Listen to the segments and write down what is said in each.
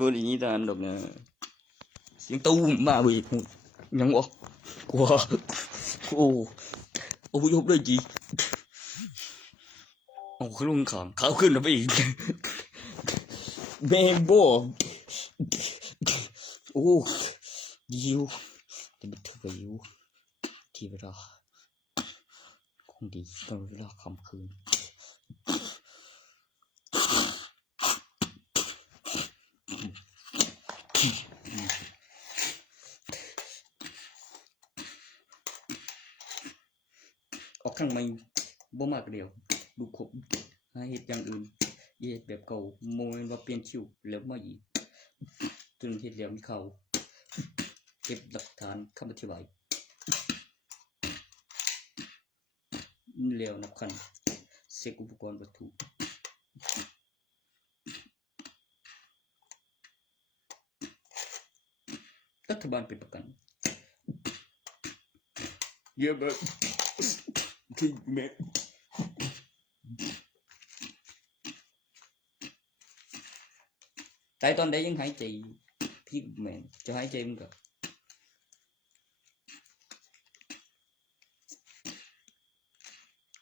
บ่ได้ยินทานดอกนะเสียงตูมมาเว้ยยังบ่กลัวโอ้อพยพเลยจีเอาขึ้นลงข้างขาวขึ้นแล้วไปอีกแม่นบ่โอ้ดิวจะไปถืออยู่ที่เวลาคงดีตอนเวลาค่ำคืนออกข้างไม่บ่มากเดียวดูครบหาเฮ็ดอย่างอื่นเฮ็ดแบบเก่าบ่แม่นว่าเปลี่ยนคิวแล้วมาอีกจนเฮ็ดแล้วมีเขาเก็บหลักฐานคำอธิบายแล้วนับคันเช็คอุปกรณ์วัตถุรัฐบาลเป็นประกันเยอะแบบที่แม่ตายตอนใดยังหายใจพี่แม่จะหายใจมันก็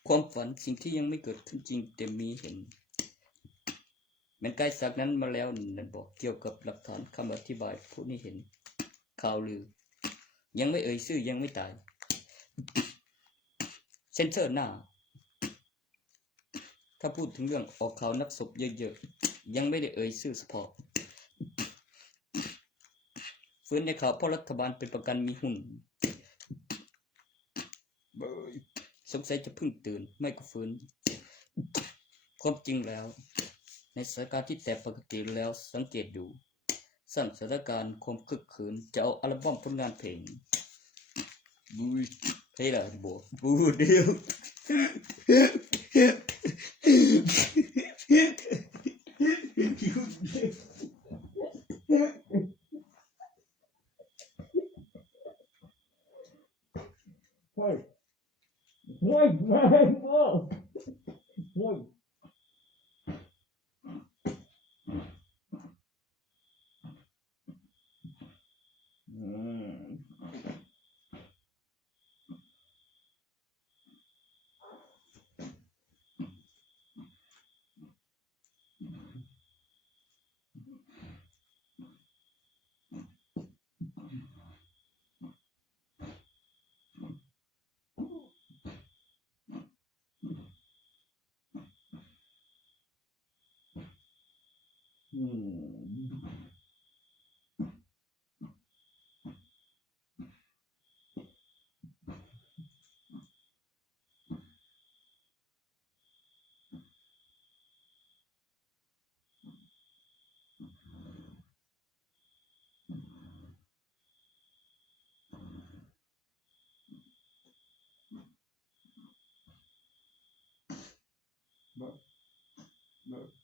ความฝันสิ่งที่ยังไม่เกิดขึ้นจริงแต่มีเห็นมันใกล้สักนั้นมาแล้วนั่นบอกเกี่ยวกับหลักฐานคำอธิบายผู้นี้เห็นข่าวลือยังไม่เอ่ยชื่อยังไม่ตายเซนเซอร์หน้าถ้าพูดถึงเรื่องออกข่าวนักศพเยอะๆยังไม่ได้เอ่ยชื่อเฉพาะฟื้นในข่าวเพราะรัฐบาลเป็นประกันมีหุ้นสงสัยจะเพิ่งตื่นไม่ก็ฟื้นความจริงแล้วในสถานการณ์ที่แต่ปกติแล้วสังเกตดูสั้นสถานการณ์ความคึกคืนจะเอาอัลบั้มผลงานเพลงบูเฮ้ยล่ะบ่บูเดียว Why? Why, man? Whoa! Why? No.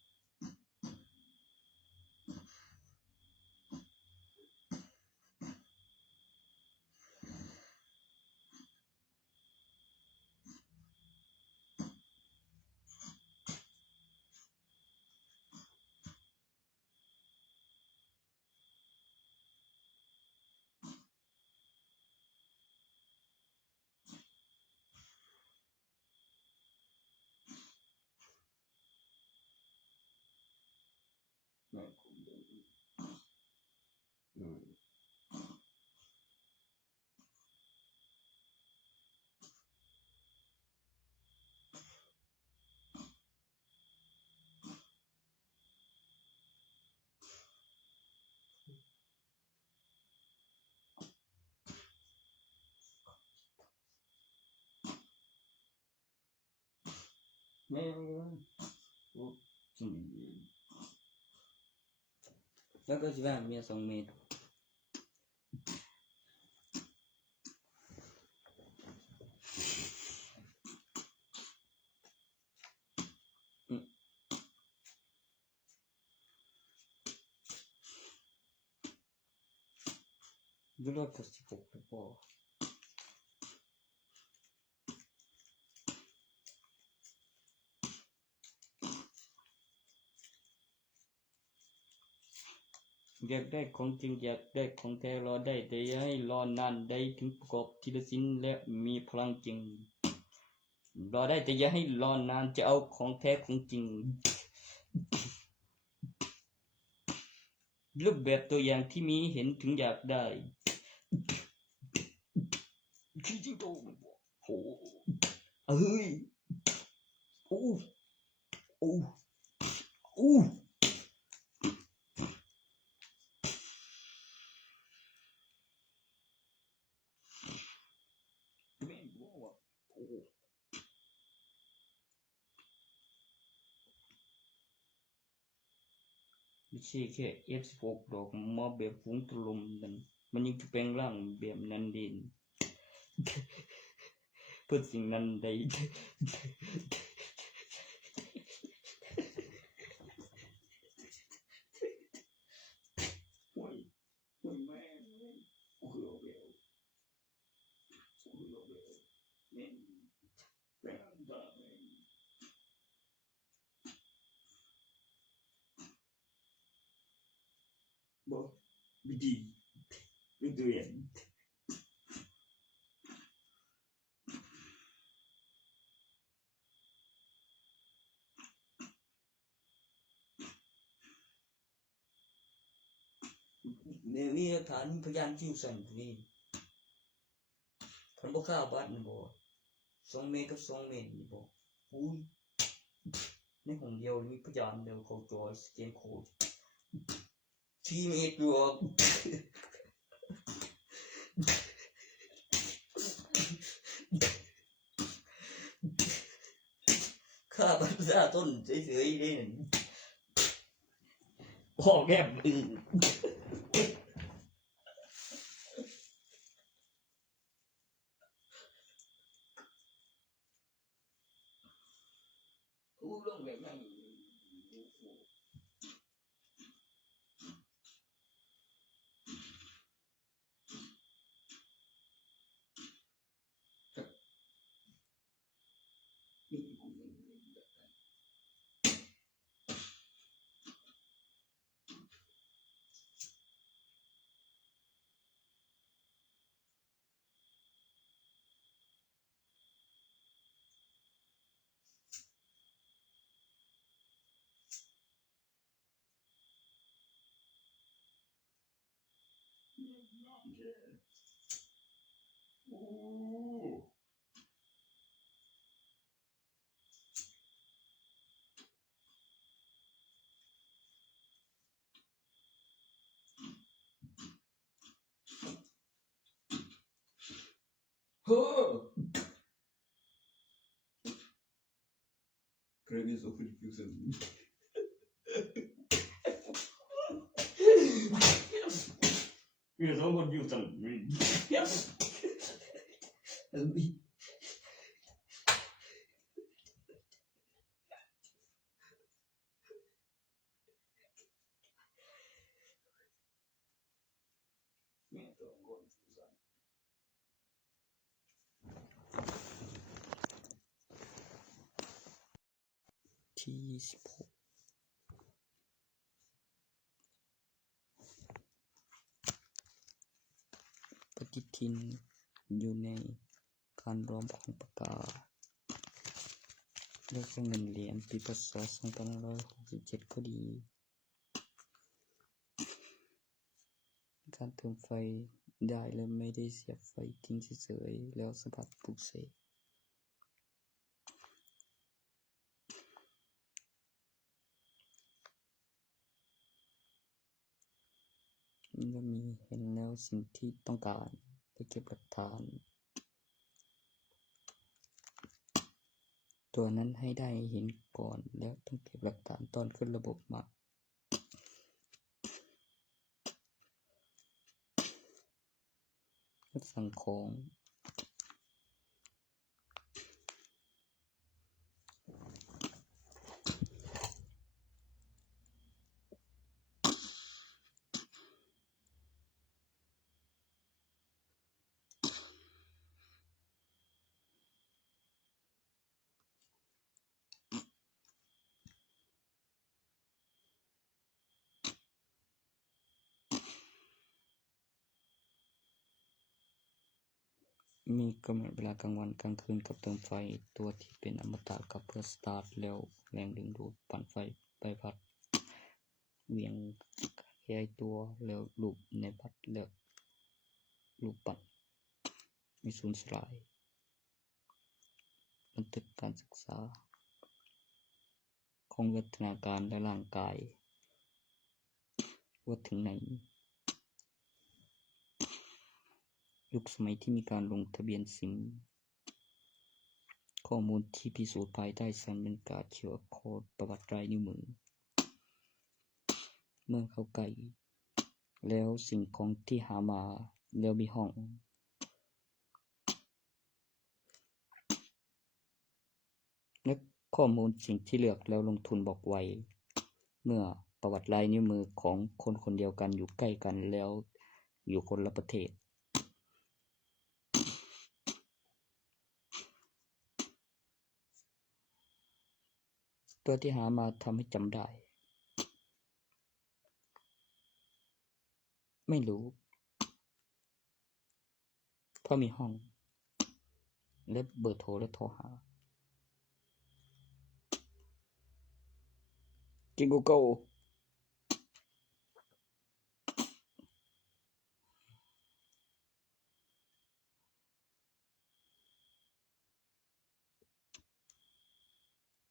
แล้วก็สิว่าเมีย2เมตรดูรถก็16ไปพอ อยากได้ของจริงอยากได้ของแท้รอได้แต่อย่าให้รอนานได้ถึงประกอบทีละชิ้นและมีพลังจริงรอได้แต่อย่าให้รอนานจะเอาของแท้ของจริงรูปแบบตัวอย่างที่มีเห็นถึงอยากได้คือจริงโตโหเอ้ยโอ้โอ้โอ้แม่งว่าโอ้ไม่ใช่แค่ F16 ดอกมาแบบฝูงถล่มนั่นมันยังจะแปลงร่างแบบนั้นดินเพื่อสิ่งนั้นใดโอ้ยโอ้ยแม่โอ้ยเอาเบลโอ้ยเอาเบลแม่แปลงบ้าแม่บ่ไม่ดีไม่ตัวเองเนี่ยมีหลักฐานพยานที่สั่นนี่คันบ่ฆ่าบัดนี่บ่2 เมตรกับ2 เมตรนี่บ่อุ้ยในห้องเดียวมีพยานเดียวเขาจอยสแกนโค้ด4 เมตรอยู่ฆ่าบัตรประชาชนเฉยๆเด้นั่นพ่อแก้มอู้ลงแบบนั้นКрайне софрикюсен. Wir sollen von Houston. Yes.ที่16ปฏิทินอยู่ในการรวมของปากกาและก็เงินเหรียญปีพศ2567ก็ดี การเติมไฟได้และไม่ได้เสียบไฟทิ้งเฉยๆแล้วสัมผัสปลุกเสกเมื่อมีเห็นแล้วสิ่งที่ต้องการไปเก็บหลักฐานตัวนั้นให้ได้เห็นก่อนแล้วต้องเก็บหลักฐานตอนขึ้นระบบมาสั่งของ มีกำหนดเวลากลางวันกลางคืนกับเติมไฟตัวที่เป็นอมตะกับเพื่อสตาร์ทแล้วแรงดึงดูดปั่นไฟใบพัดเหวี่ยงขยายตัวแล้วลูบในพัดแล้วลูบปั่นมีสูญสลายบันทึกการศึกษาของวิวัฒนาการและร่างกายว่าถึงไหนยุคสมัยที่มีการลงทะเบียนซิมข้อมูลที่พิสูจน์ภายใต้สัญญาการเขียวโคดประวัติลายนิ้วมือเมื่อเข้าใกล้แล้วสิ่งของที่หามาแล้วมีห้องและข้อมูลสิ่งที่เลือกแล้วลงทุนบอกไว้เมื่อประวัติลายนิ้วมือของคนคนเดียวกันอยู่ใกล้กันแล้วอยู่คนละประเทศตัวที่หามาทำให้จำได้ไม่รู้เพราะมีห้องและเบอร์โทรและโทรหาจิงโกโก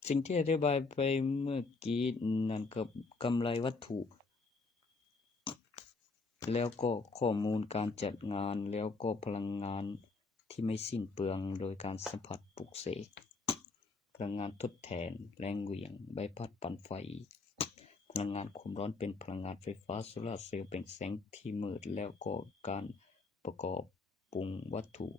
สิ่งที่อธิบายไปเมื่อกี้นั่นกับกำไรวัตถุแล้วก็ข้อมูลการจัดงานแล้วก็พลังงานที่ไม่สิ้นเปลืองโดยการสัมผัสปลุกเสกพลังงานทดแทนแรงเหวี่ยงใบพัดปั่นไฟพลังงานความร้อนเป็นพลังงานไฟฟ้าโซลาร์เซลล์เป็นแสงที่มืดแล้วก็การประกอบปรุงวัตถุ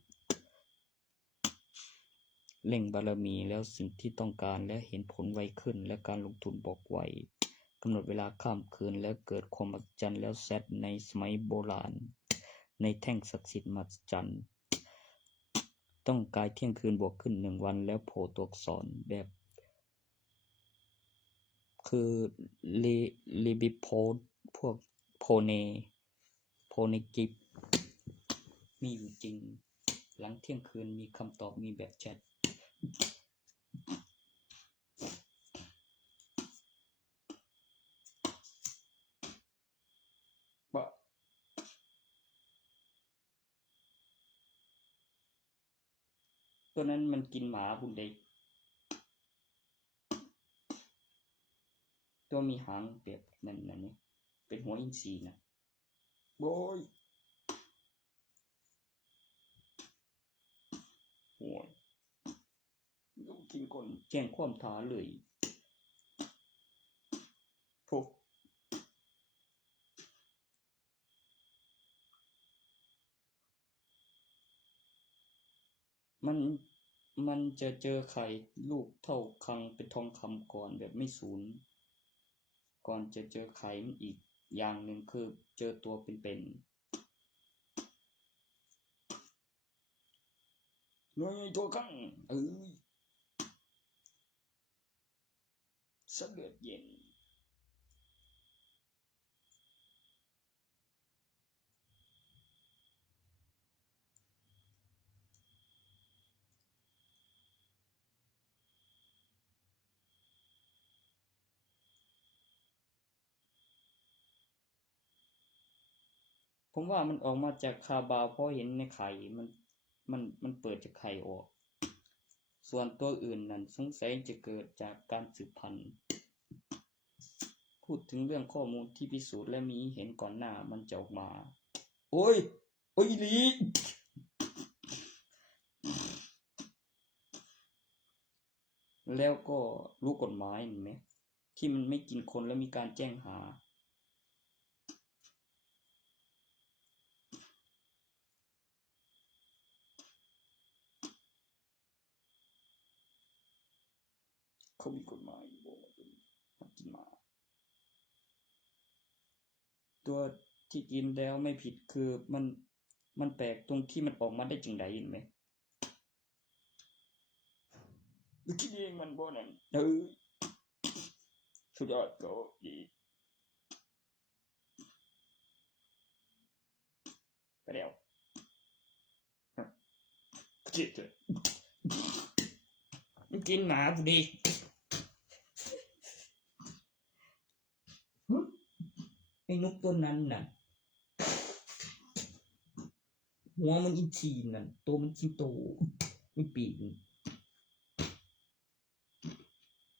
เร่งบารมีแล้วสิ่งที่ต้องการและเห็นผลไวขึ้นและการลงทุนบอกไวกำหนดเวลาข้ามคืนแล้วเกิดความมหัศจรรย์แล้วแซดในสมัยโบราณในแท่งศักดิ์สิทธิ์มหัศจรรย์ต้องกายเที่ยงคืนบวกขึ้น1 วันแล้วโผล่ตัวอักษรแบบคือลิบิโพสพวกโพเนกิฟมีอยู่จริงหลังเที่ยงคืนมีคำตอบมีแบบแชทตัวนั้นมันกินหมาบุญเด็กตัวมีหางเปรียบนั่นนี่เป็นหัวอินทรีนะโบยหัวลูกกินคนแจ้งความท้าเลยพวกมันจะเจอไข่ลูกเท่าคังเป็นทองคำก่อนแบบไม่สูญก่อนจะเจอไข่มันอีกอย่างหนึ่งคือเจอตัวเป็นๆน้อยตัวคังเสะเดือดเย็นผมว่ามันออกมาจากคาบาวเพราะเห็นในไข่มันเปิดจากไข่ออกส่วนตัวอื่นนั้นสงสัยจะเกิดจากการสืบพันธุ์พูดถึงเรื่องข้อมูลที่พิสูจน์และมีเห็นก่อนหน้ามันจะออกมาโอ้ยอีหลีแล้วก็รู้กฎหมายเห็นไหมที่มันไม่กินคนแล้วมีการแจ้งหาเขามีกฎหมายบอกว่ามันกินหมาตัวที่กินแล้วไม่ผิดคือมันแปลกตรงที่มันออกมาได้จริงไดเห็นไหมคิดเองมันบ่นั่นสุดยอดก็ดีไปแล้ว เจ็บเลยมันกินหมาพอดีไอ้นกตัวนั้นน่ะหัวมันอินทรีนั่นตัวมันชิ้นโตไม่ปีก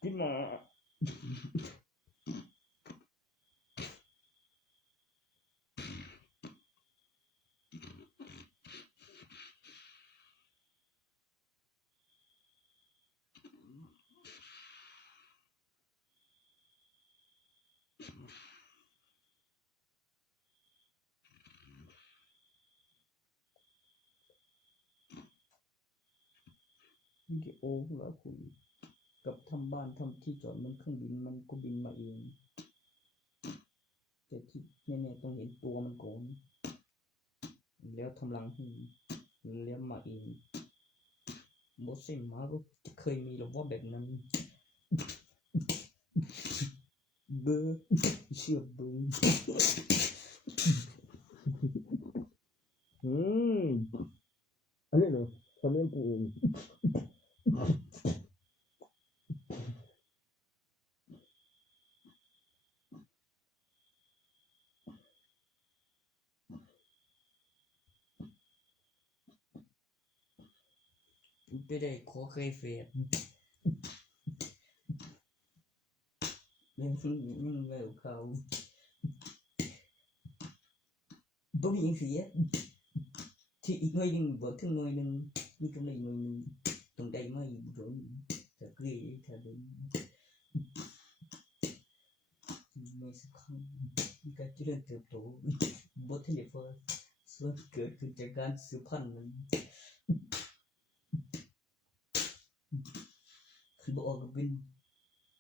กินหมาวิดีโอแล้วคุณกับทำบ้านทำที่จอดมันเครื่องบินมันก็บินมาเองแต่ที่แน่ๆต้องเห็นตัวมันก่อนแล้วทำรังให้แล้วมาเองบอสเซนมาก็เคยมีหรือว่าแบบนั้นเบอร์เชื่อเบอร์อันนี้เหรอทำเองกูเองไปได้ขอเคยเฟดเรื่องซึ่งยังเร็วเขาบ่มีเสียที่อีกหน่อยหนึ่งบ่ถึงหน่อยหนึ่งมีกำไรหน่อยหนึ่งตรงใดไม่โดนจะเกลียดถ้าโดนไม่สักครั้งมีการเจริญเติบโตบ่ทันได้พอส่วนเกิดขึ้นจากการสืบพันธุ์นั้นคือบ่ออกก็เป็น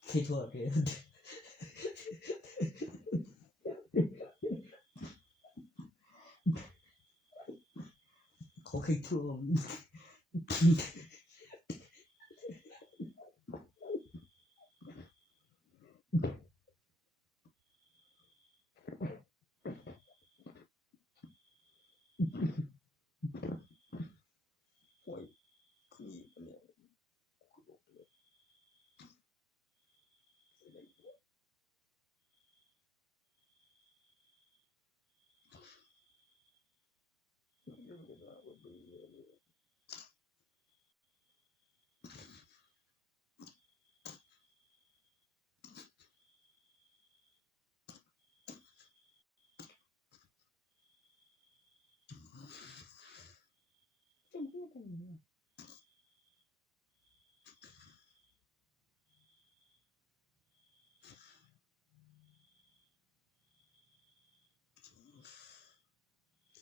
เคยทอดเลยเขาเคยทวงโอ้ยคือเนี่ย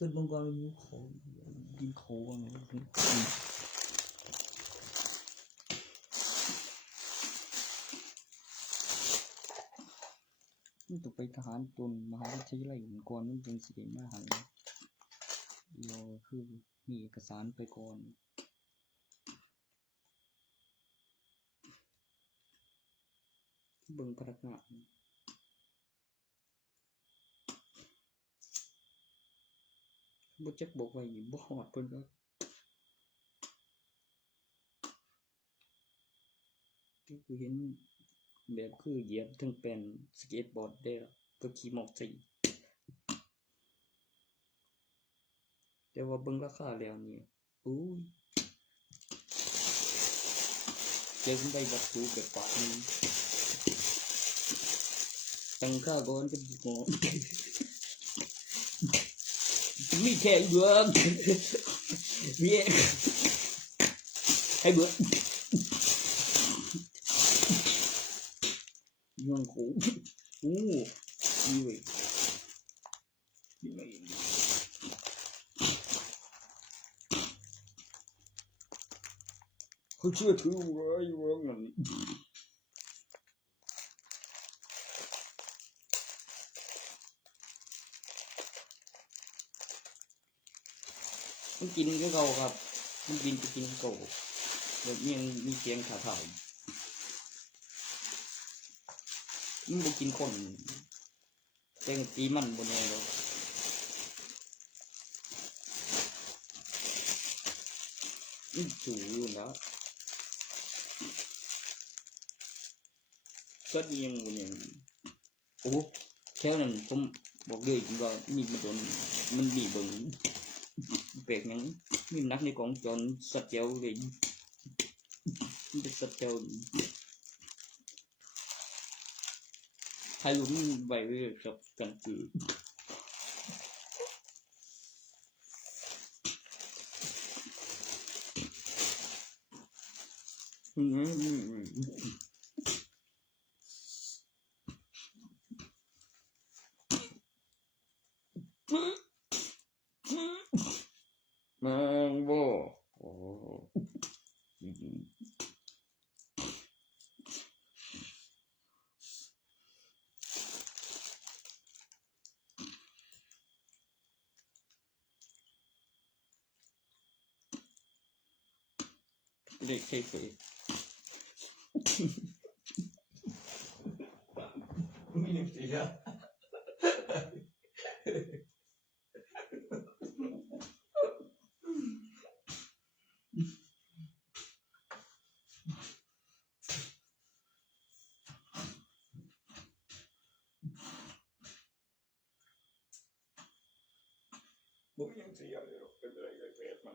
ขึ้นบางกรอยู่เขากินเขาอะไรมันต้องไปทหารตุนมหาวิทยาลัยก่อนมันเป็นสิริมาหันรอคือมีเอกสารไปก่อนเบิ่งพนักงานบ่จักบอกไว้นี่บ่ฮอดเพิ่นก็ที่กูเห็นแบบคือเหยียบทั้งเป็นสเก็ตบอร์ดได้แล้วก็ขี่มอไซค์แต่ว่าเบิ่งราคาแล้วนี่อุ้ยเจอกันได้วัตถุเกิดปากนึงตั้งค่าก่อนก็ดีกว่ามีแค่เบื่อมีให้เบื่อยังกูอู้ดีเว้ยดีไหมเขาเชื่อถือไว้ว่างั้นมันกินก็เก่าครับมันกินก็กินเก่าแบบยังมีเสียงขาเท่ามันบ่กินคนแต่งตีมันบนแนวแล้ว จูอยู่แล้วก็ยังโอ้แค่นั้นผมบอกเลยว่ามีมันโดนมันมีเบิ่งแปลกหยังมีนักในกองจรสัตว์เจ้าเลยมันเป็นสัตว์เจ้าให้รู้มันไว้กับกันคือมังบ่โอ้เด็กเท่มีหนึ่งเสียบ่มีหยังเสียเลยหรอกเป็นอะไรก็เฟซมัน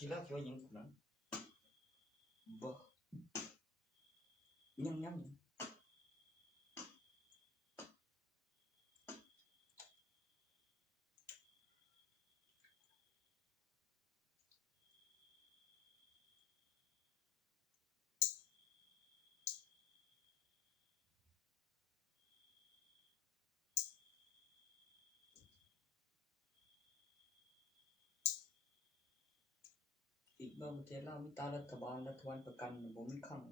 ทีแรกคิดว่ายังนะบ่ยังอีกบางประเทศลาวมีตารัฐบาลประกันบ่มีคั่ง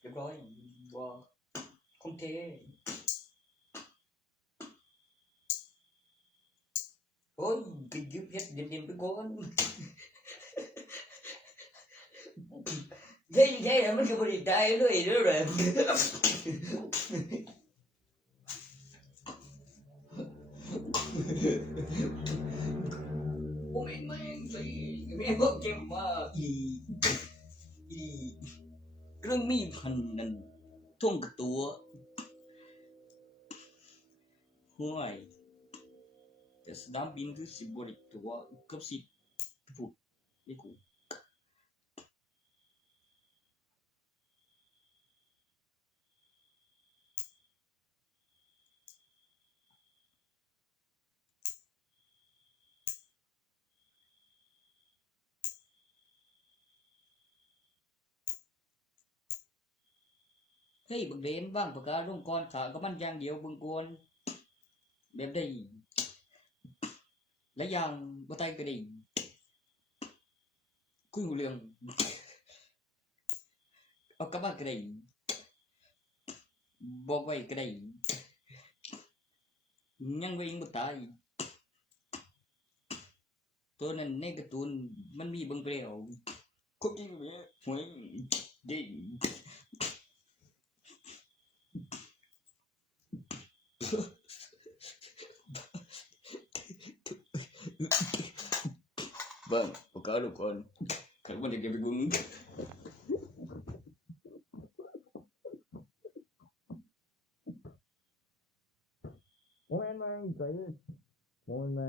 เรียบร้อยบ่คงเทโอ้ยไปยึดเพชรเด่นๆไปก่อนเฮ้ยมันก็บ่ได้ตายเลยเด้อแหละโอ้แม่งสิแม่งพวกเก็บมาอีกร รื่องมีพันนั่นท่วงกับตัวห้วยแต่สนามบินคือสิบ่ได้ตัวกับสิพูดนี่กูเฮ้ยบักเดนบ้างประกาศลงก่อนถากับมันอย่างเดียวเบิ่งก่อนแบบได้และอย่างบ่ตายก็ได้คุยรู้เรื่องเอากลับบ้านก็ได้บอกไว้ก็ได้ยังบ่บ่ตายตัวนั้นในการ์ตูนมันมีเบิ่งไปแล้วคุกกี้แบบนี้หวยเด้งบ้างประกาศลงก่อนใครบ่ได้เก็บไปเบิ่งWhen I say when I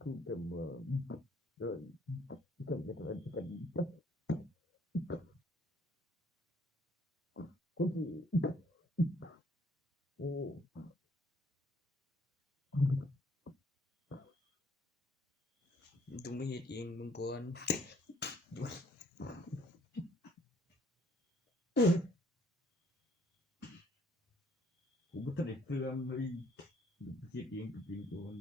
cook them rồi cần có gì ô ต้องไม่เฮ็ดเองมึงก่อนกูบ่ทันได้เตือนเลยเฮ็ดเองก็เป็นก่อน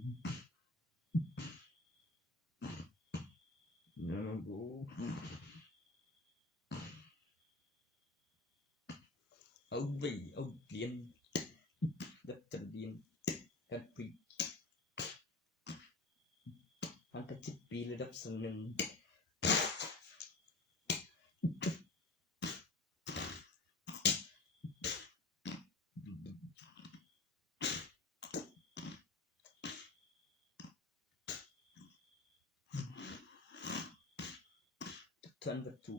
นะกูเอาไปเอาเรียนดับจันเรียนกันปีมันก็10 ปีระดับสูงหนึ่งท่านวัตถุ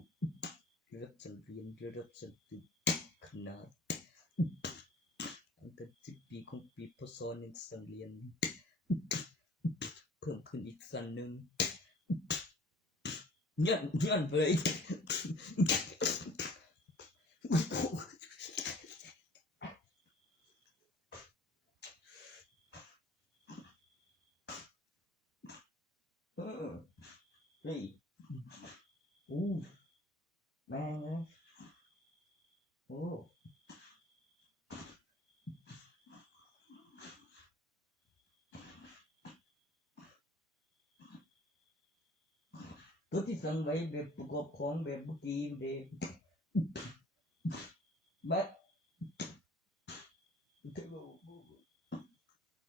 ระดับสังเรียนระดับสันติขนาดอันก็10 ปีของปีพศในสังเรียนเพิ่มขึ้นอีกสันหนึ่งยันไปเฮ้ยแม่งนะโอ้ตัวที่สั่งไว้แบบประกอบของแบบเมื่อกี้แบบ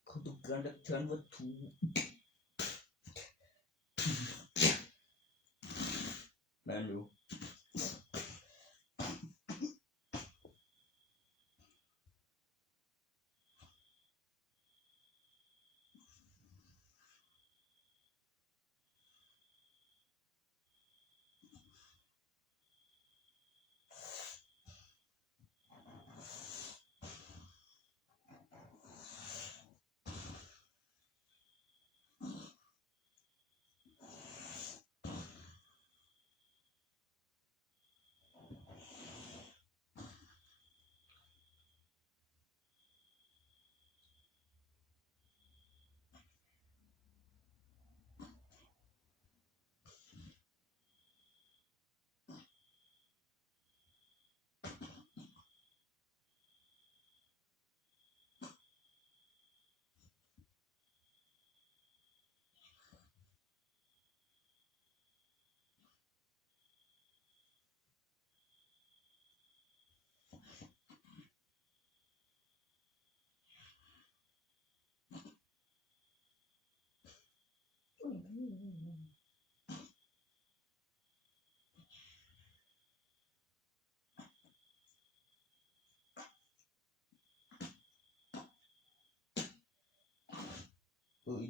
เขาต้องการดักชันวัตถุแม่นอยู่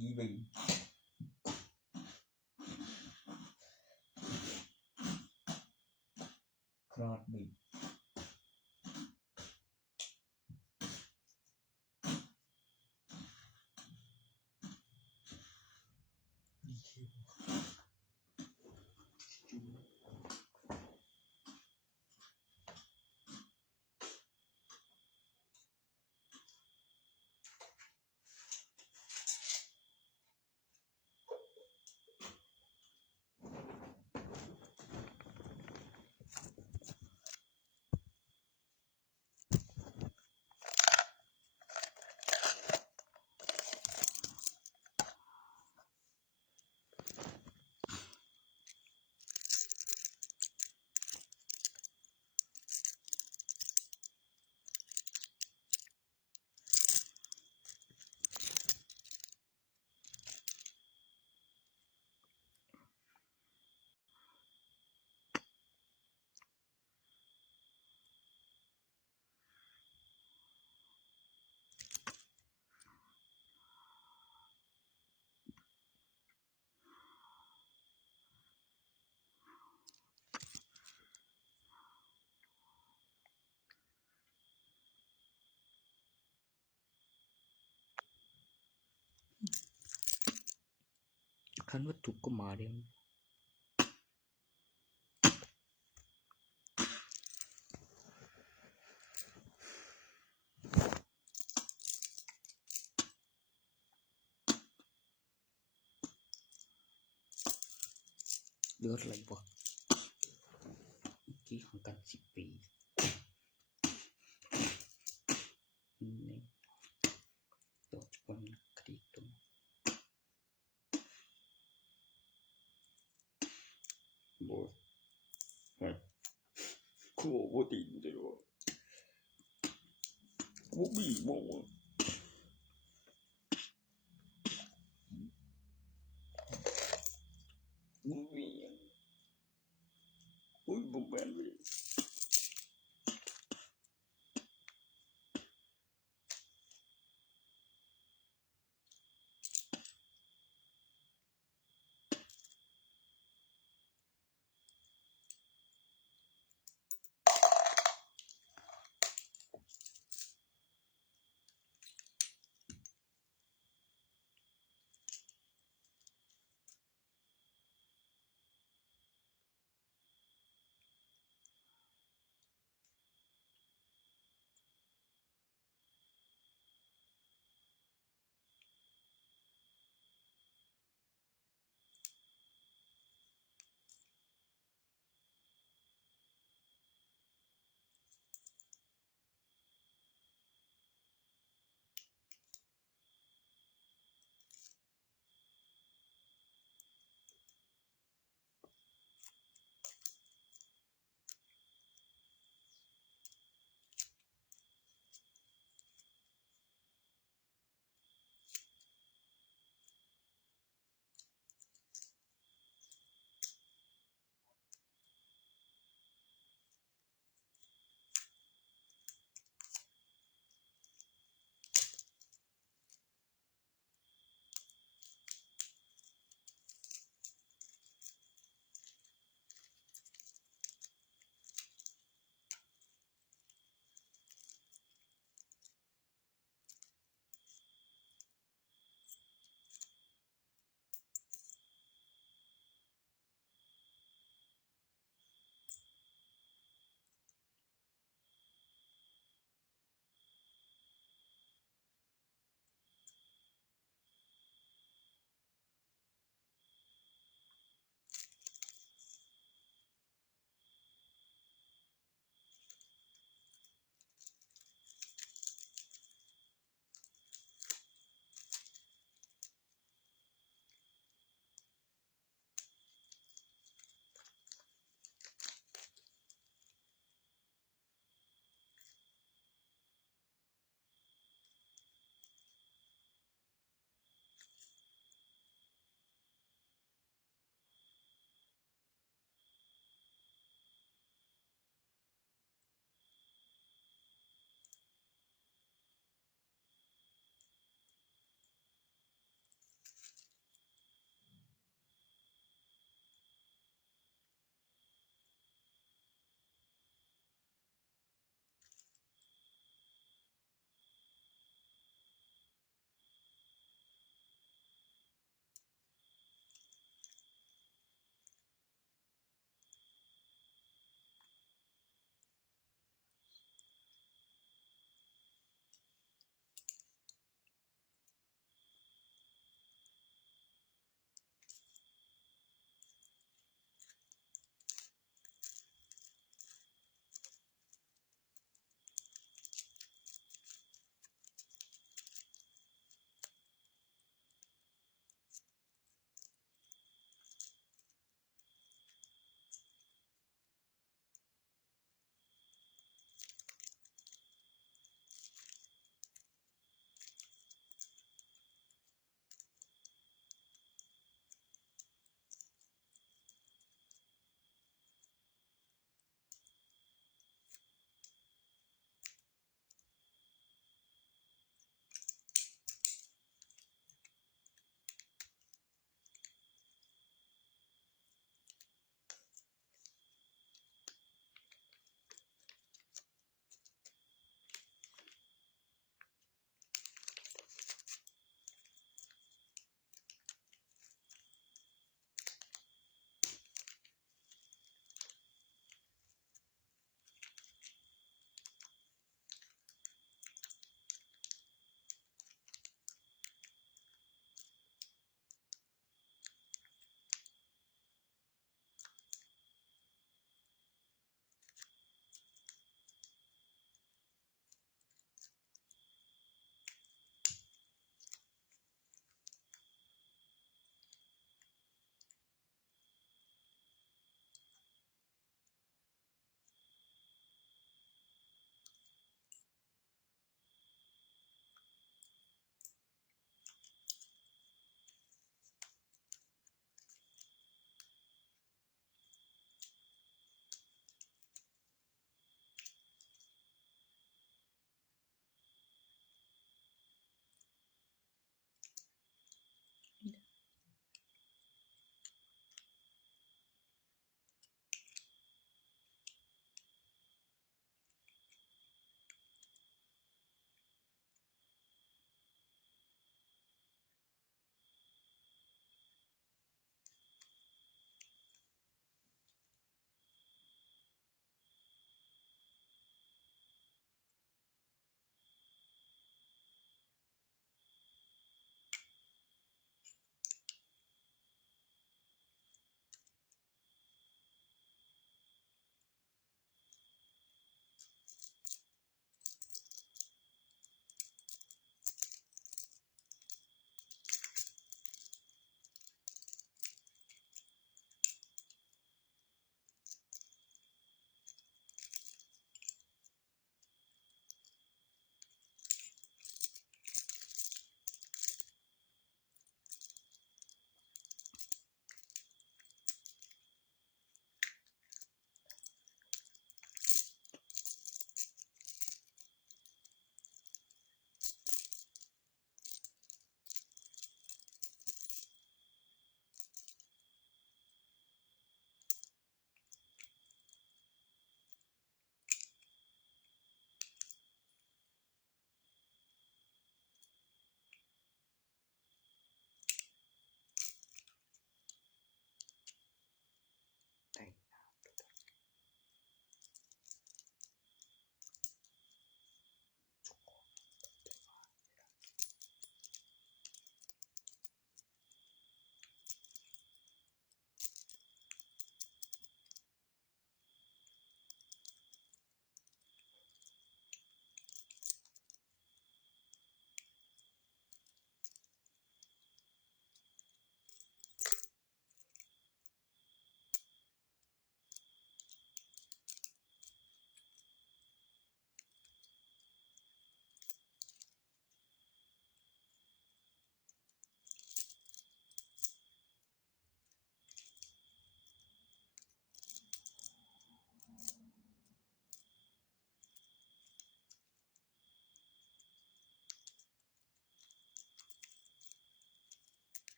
ดีไปคราดไป คันวัตถุก็มาแล้วเหลืออะไรบ่เมื่อกี้ของกัน10 ปีนี่ต่อจากวันคดีตรงบ่はいこうボディではボビーもボビーโอ้ยบ่แม่นเลย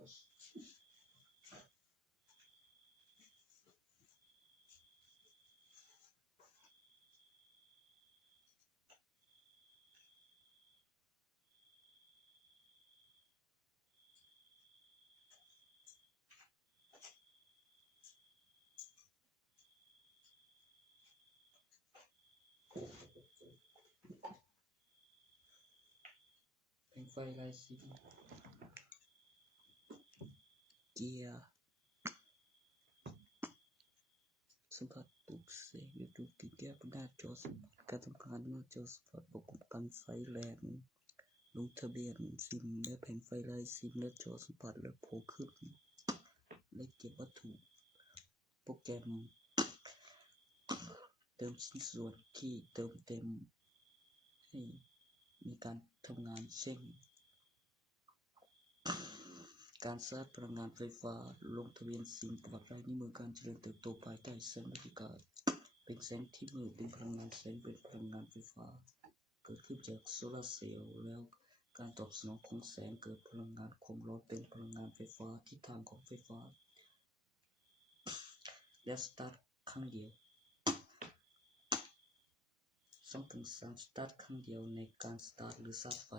das. แผงไฟลายสีเกียร์สัมผัสปลุกเสกหรือดูดแก้ปัญหาจอสัมผัสการทำงานหน้าจอสัมผัสประกอบกันไฟแรงลงทะเบียนซิมและแผงไฟลายซิมและจอสัมผัสและโผล่ขึ้นและเก็บวัตถุโปรแกรมเติมชิ้นส่วนที่เติมเต็มให้มีการทำงานเช่นการชาร์จพลังงานไฟฟ้าลงทะเบียนซิมประวัติรายนิ้วมือการเจริญเติบโตภายใต้แสงบรรยากาศเป็นแสงที่มืดเป็นพลังงานแสงเป็นพลังงานไฟฟ้าเกิดขึ้นจากโซลาร์เซลล์แล้วการตอบสนองของแสงเกิดพลังงานความร้อนเป็นพลังงานไฟฟ้าทิศทางของไฟฟ้าและสตาร์ทครั้งเดียว2-3 สตาร์ทครั้งเดียวในการสตาร์ทหรือชาร์จไฟ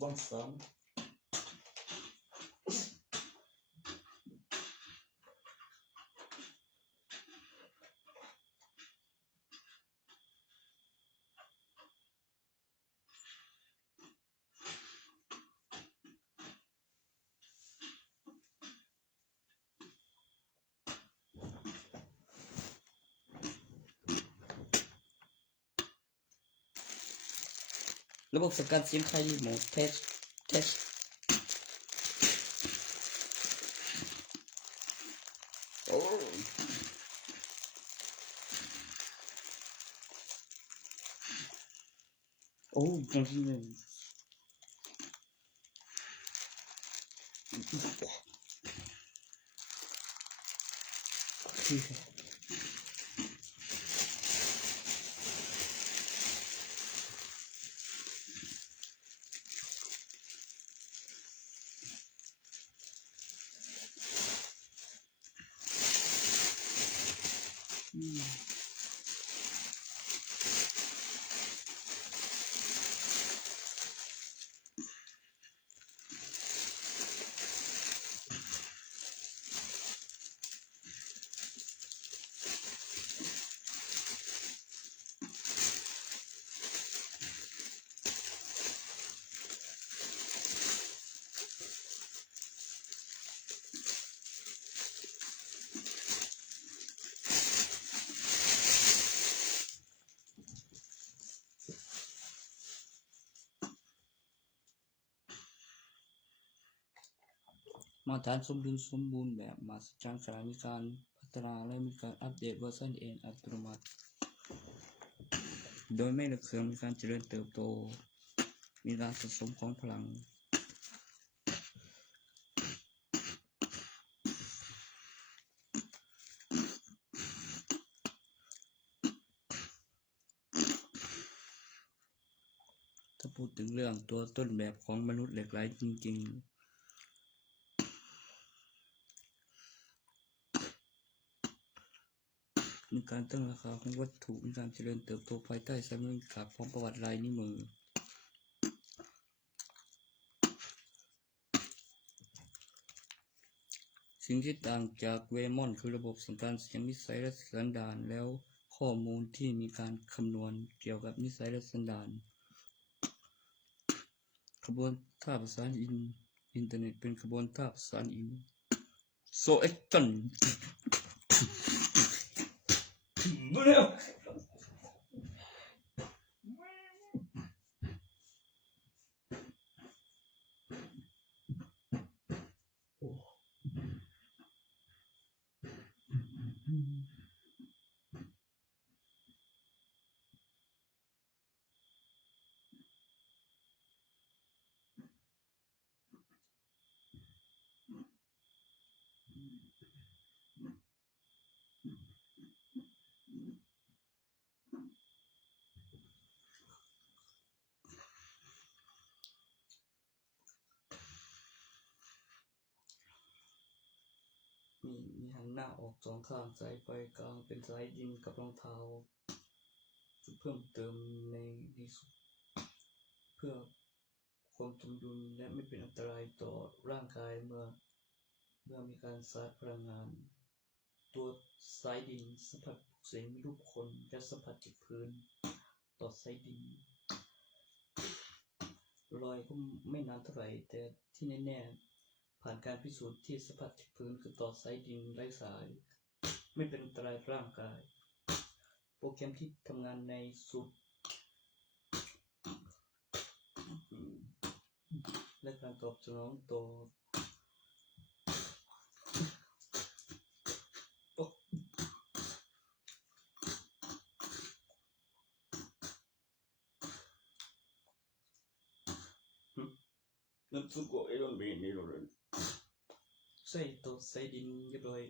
บ้อง3ระบบสั่งการเสียงไคลรีโมทเทสโอ้ตรงที่1มาตรฐานสมบูรณ์แบบมาตรฐานสถานีการพัฒนาและมีการอัปเดตเวอร์ชันเองอัตโนมัติโดยไม่ละเครื่องมีการเจริญเติบโตมีการสะสมของพลังถ้าพูดถึงเรื่องตัวต้นแบบของมนุษย์เหล็กไหลจริงๆมีการตั้งราคาของวัตถุมีการเจริญเติบโตภายใต้แสงบรรยากาศของประวัติลายนิ้วมือสิ่งที่ต่างจากเวมอนคือระบบสั่งการเสียงนิสัยและสันดานแล้วข้อมูลที่มีการคำนวณเกี่ยวกับนิสัยและสันดานขบวนท่าประสานอินเทอร์เน็ตเป็นขบวนท่าประสานโซเอ็กตันเร็ว มีหันหน้าออกสองข้างสายไฟกลางเป็นสายดินกับรองเท้าเพิ่มเติมในสุดเพื่อความสมดุลและไม่เป็นอันตรายต่อร่างกายเมื่อมีการสาดพลังงานตัวสายดินสัมผัสเสียงมีรูปคนและสัมผัสที่พื้นต่อสายดินรอยก็ไม่นานเท่าไหร่แต่ที่แน่ๆผ่านการพิสูจน์ที่สัมผัสที่พื้นคือต่อสายดินไร้สายไม่เป็นอันตรายร่างกายโปรแกรมที่ทำงานในสุดและการตอบสนองต่อなんつうかエロンベイネロレンใส่ต่อสายดินเรียบร้อย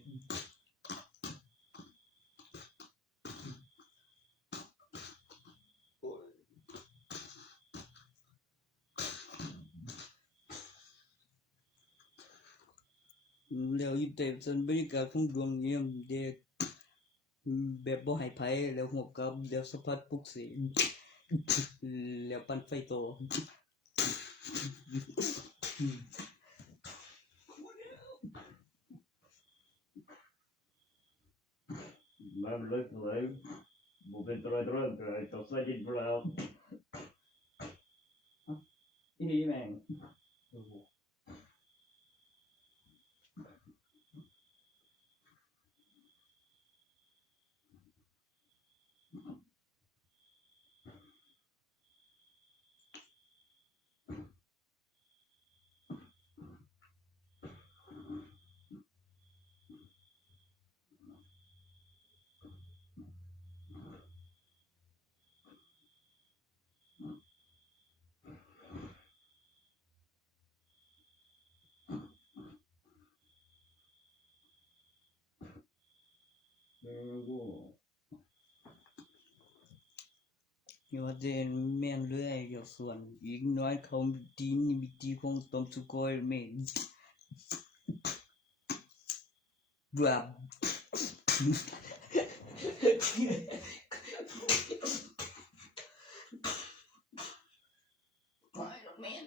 แล้วอยู่แต่ส่วนบริการของดวงเยี่ยมเด็กแบบบ่ให้ไผแล้วหัวกับแล้วสัมผัสปลุกเสกแล้วปั่นไฟโตMan leuk leuk Bo bent er uit rook uit dat zij dit blauw อีนี่แม่งอยู่ว่าจะแม่นเรื่อยเกี่ยวส่วนอีกน้อยเขาดีนี่มีดีของตอมสุกอยแม่นแบบไม่หรอกแม่น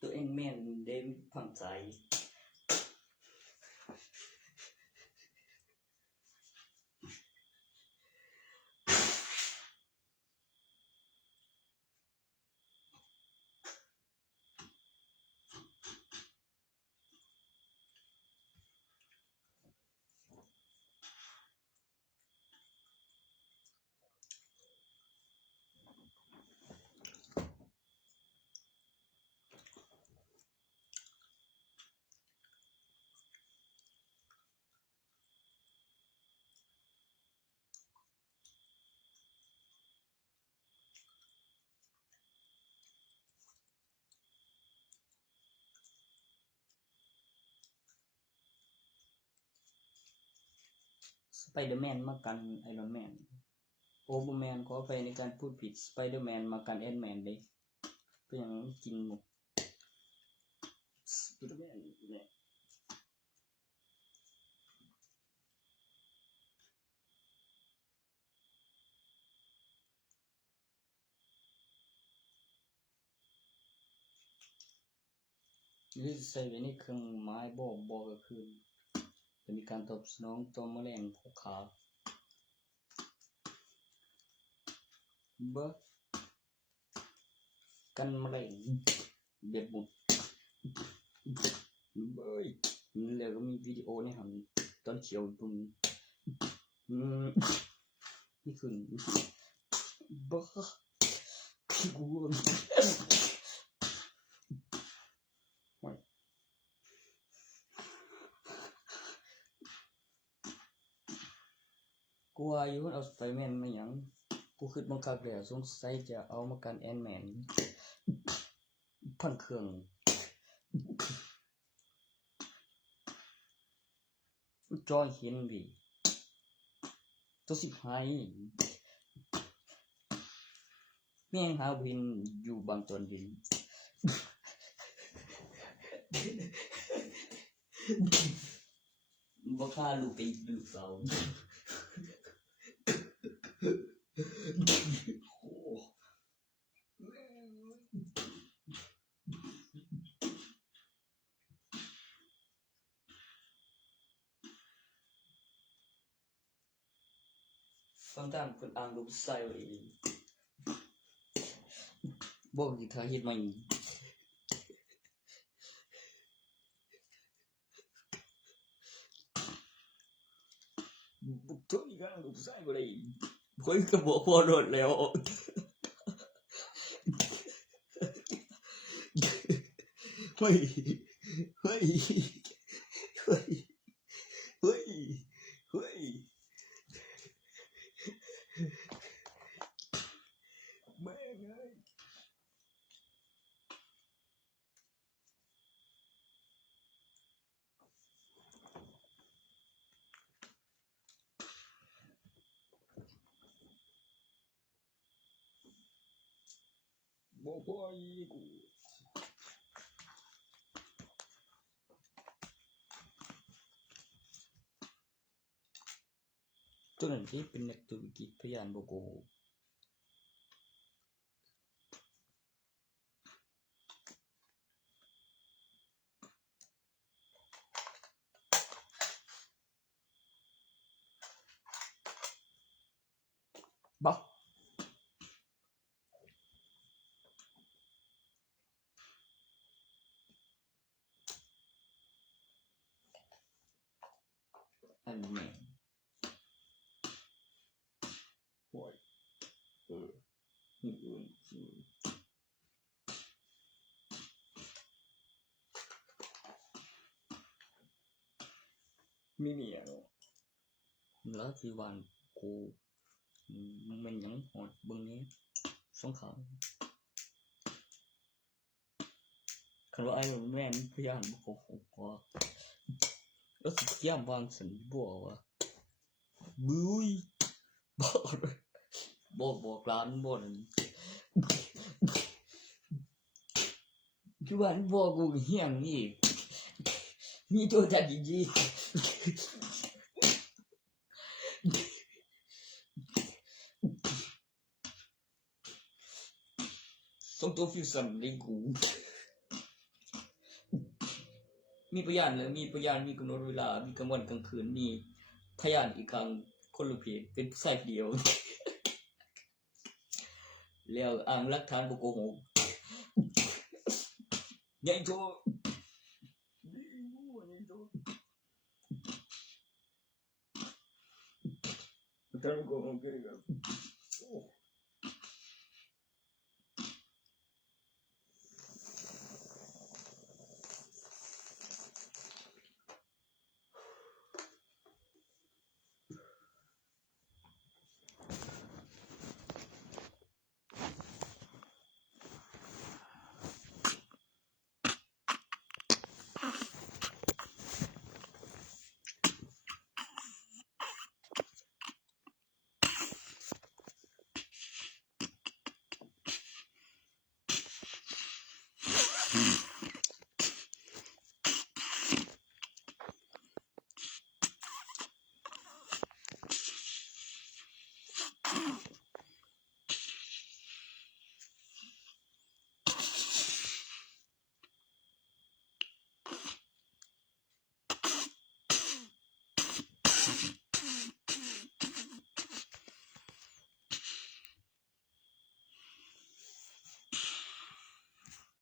ตัวเองแม่นได้ฝังใจสไปเดอร์แมนมากันไอรอนแมนโอเวอร์แมนขอไปในการพูดผิดสไปเดอร์แมนมากันแอนแมนเด้เป็นหยังกินหมดสไปเดอร์แมนเนี่ยนี่ใส่ไว้ในเครื่องไม้บ่ก็คือจะมีการตอบสนองต่อแมลงพวกขากันแมลงเบ็ดบุญเบ้ยแล้วก็มีวิดีโอในหันตอนเขียวดุมนี่ขึ้นบ้าพี่กูกูว่าอยู่เอาสไปแมนมาหยังกูคิดบังคับแล้วสงสัยจะเอามากันแอนแมนพันเครื่องจอยเห็นดิตัวสิหาย เมี่ยงหาวินอยู่บางตอนวินบ่ค่าลูกไปลูกเสาบางท่านเพิ่นอ่างลูกใส่ไว้ดีบ่สิถ้าเฮ็ดใหม่บุกตัวนี้ก็ลูกใส่บ่ได้ข่อยก็บอกพอรถแล้วเฮ้ยเฮ้ยเฮ้ยเฮ้ยเฮ้ยแม่งเอ้ยบ่พออีกกูตัวนั้นที่เป็นนักธุรกิจพยานบ่โกหกบ่อันแม่งโอ้ยมีเมียเนาะแล้วที่วานกูมันเป็นหยังหอดเบิ่งนี้สงขลาคันว่าไอ้แม่นพยานบ่โกหกว่าแล้วสิพยายามวางสันบ่ว่าบุ้ยบอกร้านบ่นั่นคือว่าบ่กูเฮียงอีกมีตัวจัดดีๆส่งตัวฟิวชั่นให้กูมีพยานแล้วมีพยานมีกำหนดเวลามีกลางวันกลางคืนมีพยานอีกครั้งคนละเพศเป็นผู้ชายเดียวแล้วอ้างหลักฐานบ่โกหกใหญ่โตแต่บ่โกหกเลยครับ